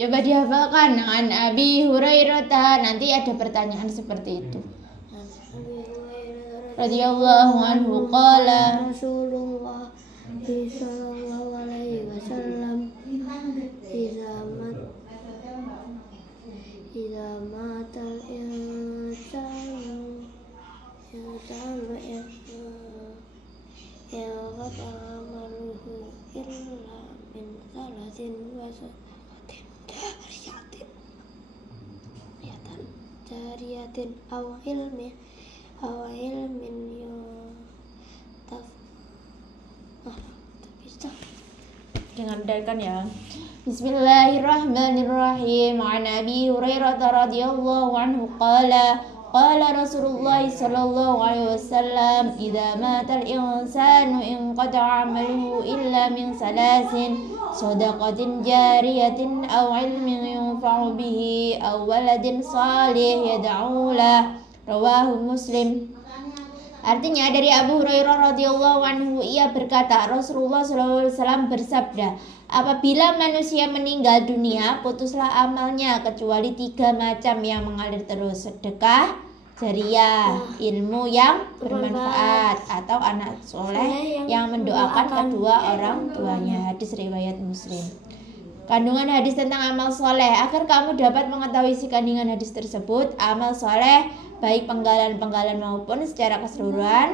Coba dihafalkan. An Abi Hurairah, nanti ada pertanyaan seperti itu. Radhiyallahu anhu qala Rasulullah sallallahu alaihi wasallam idza matal insanu amaluhu illa min salasin wa jariyatin aw ilmin dengarkan ya. Bismillahirrahmanirrahim. An Abi Hurairah radhiyallahu anhu qala Rasulullah sallallahu alaihi wasallam idza matal insanu inqata'a amaluhu illa min salasin sadaqatin jariyatin aw ilmin yunfa'u bihi aw waladin salih yad'u lahu. Rawahu Muslim. Artinya dari Abu Hurairah radhiyallahu anhu, ia berkata, Rasulullah SAW bersabda, apabila manusia meninggal dunia, putuslah amalnya kecuali 3 macam yang mengalir terus: sedekah jariah, ilmu yang bermanfaat, atau anak soleh yang mendoakan kedua orang tuanya. Hadis riwayat Muslim. Kandungan hadis tentang amal soleh. Agar kamu dapat mengetahui isi kandungan hadis tersebut, amal soleh baik penggalan-penggalan maupun secara keseluruhan,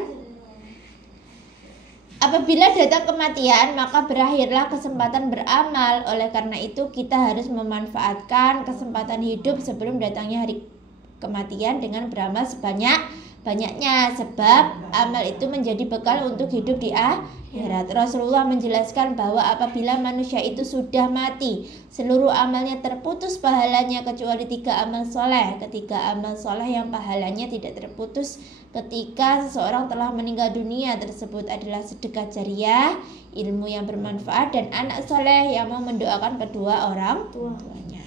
apabila datang kematian maka berakhirlah kesempatan beramal. Oleh karena itu kita harus memanfaatkan kesempatan hidup sebelum datangnya hari kematian dengan beramal sebanyak-banyaknya, sebab amal itu menjadi bekal untuk hidup di akhirat. Rasulullah menjelaskan bahwa apabila manusia itu sudah mati, seluruh amalnya terputus pahalanya kecuali 3 amal soleh. Ketiga amal soleh yang pahalanya tidak terputus ketika seseorang telah meninggal dunia tersebut adalah sedekah jariah, ilmu yang bermanfaat, dan anak soleh yang mau mendoakan kedua orang tuanya.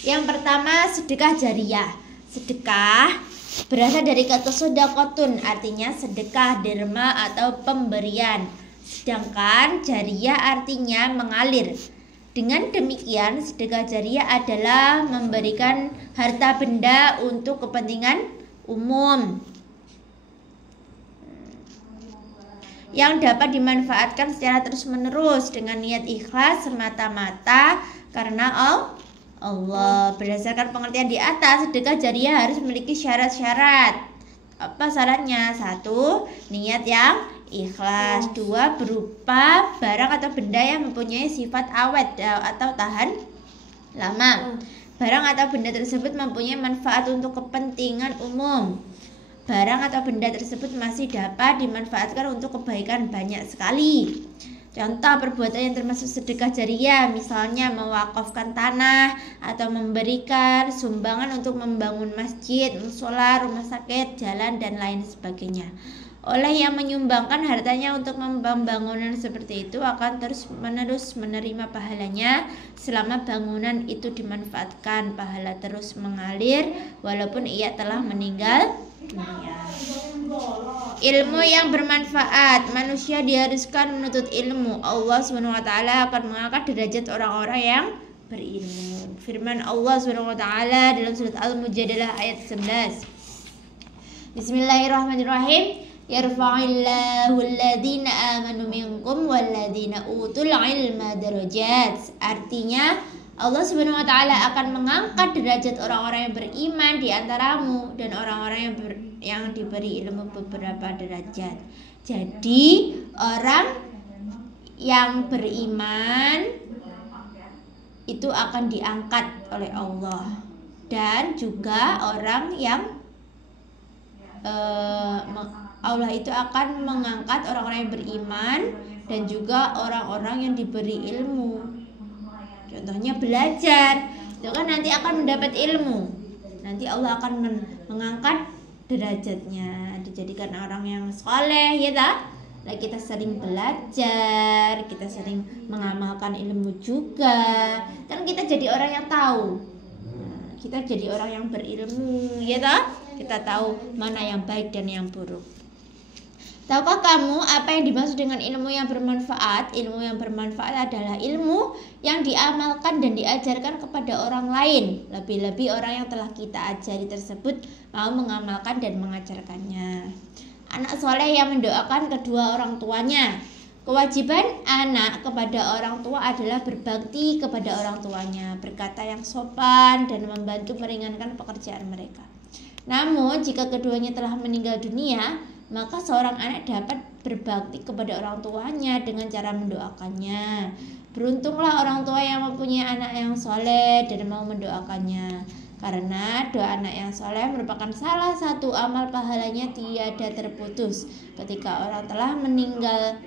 Yang pertama, sedekah jariah. Sedekah berasal dari kata sedekatun, artinya sedekah, derma atau pemberian. Sedangkan jariah artinya mengalir. Dengan demikian, sedekah jariah adalah memberikan harta benda untuk kepentingan umum yang dapat dimanfaatkan secara terus-menerus dengan niat ikhlas semata-mata karena Allah. Berdasarkan pengertian di atas, sedekah jariah harus memiliki syarat-syarat. Apa syaratnya? 1. Niat yang ikhlas. 2. Berupa barang atau benda yang mempunyai sifat awet atau tahan lama. Barang atau benda tersebut mempunyai manfaat untuk kepentingan umum. Barang atau benda tersebut masih dapat dimanfaatkan untuk kebaikan banyak sekali. Contoh perbuatan yang termasuk sedekah jariah, misalnya mewakafkan tanah atau memberikan sumbangan untuk membangun masjid, mushola, rumah sakit, jalan, dan lain sebagainya. Oleh yang menyumbangkan hartanya untuk pembangunan seperti itu akan terus-menerus menerima pahalanya selama bangunan itu dimanfaatkan. Pahala terus mengalir walaupun ia telah meninggal dunia. Ilmu yang bermanfaat. Manusia diharuskan menuntut ilmu. Allah SWT akan mengangkat derajat orang-orang yang berilmu. Firman Allah SWT dalam surat Al-Mujadalah ayat 11. Bismillahirrahmanirrahim. Yarfa'illahu alladhina amanu minkum walladhina utul ilma darajat. Artinya Allah Subhanahu wa taala akan mengangkat derajat orang-orang yang beriman di antaramu dan orang-orang yang diberi ilmu beberapa derajat. Jadi orang yang beriman itu akan diangkat oleh Allah, dan juga orang yang Allah itu akan mengangkat orang-orang yang beriman dan juga orang-orang yang diberi ilmu. Contohnya belajar, itu kan nanti akan mendapat ilmu. Nanti Allah akan mengangkat derajatnya, dijadikan orang yang soleh, ya tak? Nah, kita sering belajar, kita sering mengamalkan ilmu juga, kan kita jadi orang yang tahu. Kita jadi orang yang berilmu, ya tak? Kita tahu mana yang baik dan yang buruk. Tahukah kamu apa yang dimaksud dengan ilmu yang bermanfaat? Ilmu yang bermanfaat adalah ilmu yang diamalkan dan diajarkan kepada orang lain. Lebih-lebih orang yang telah kita ajari tersebut mau mengamalkan dan mengajarkannya. Anak soleh yang mendoakan kedua orang tuanya. Kewajiban anak kepada orang tua adalah berbakti kepada orang tuanya, berkata yang sopan dan membantu meringankan pekerjaan mereka. Namun jika keduanya telah meninggal dunia, maka seorang anak dapat berbakti kepada orang tuanya dengan cara mendoakannya. Beruntunglah orang tua yang mempunyai anak yang soleh dan mau mendoakannya, karena doa anak yang soleh merupakan salah satu amal pahalanya tiada terputus ketika orang telah meninggal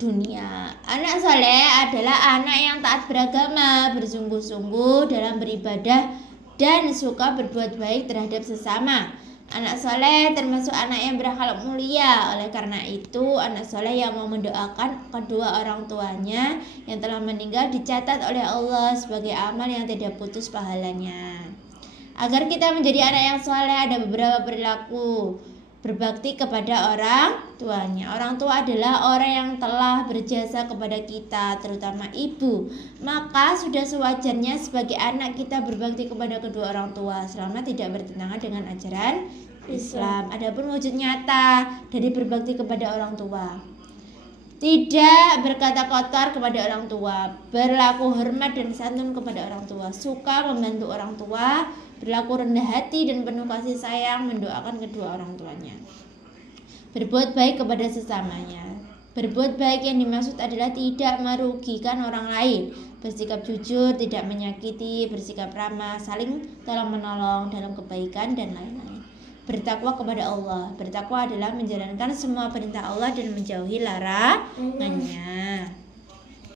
dunia. Anak soleh adalah anak yang taat beragama, bersungguh-sungguh dalam beribadah dan suka berbuat baik terhadap sesama. Anak soleh termasuk anak yang berakhlak mulia. Oleh karena itu, anak soleh yang mau mendoakan kedua orang tuanya yang telah meninggal dicatat oleh Allah sebagai amal yang tidak putus pahalanya. Agar kita menjadi anak yang soleh, ada beberapa perilaku. Berbakti kepada orang tuanya. Orang tua adalah orang yang telah berjasa kepada kita, terutama ibu. Maka sudah sewajarnya sebagai anak kita berbakti kepada kedua orang tua selama tidak bertentangan dengan ajaran Islam. Adapun wujud nyata dari berbakti kepada orang tua: tidak berkata kotor kepada orang tua, berlaku hormat dan santun kepada orang tua, suka membantu orang tua, berlaku rendah hati dan penuh kasih sayang, mendoakan kedua orang tuanya, berbuat baik kepada sesamanya. Berbuat baik yang dimaksud adalah tidak merugikan orang lain, bersikap jujur, tidak menyakiti, bersikap ramah, saling tolong-menolong dalam kebaikan dan lain-lain. Bertakwa kepada Allah. Bertakwa adalah menjalankan semua perintah Allah dan menjauhi larangannya.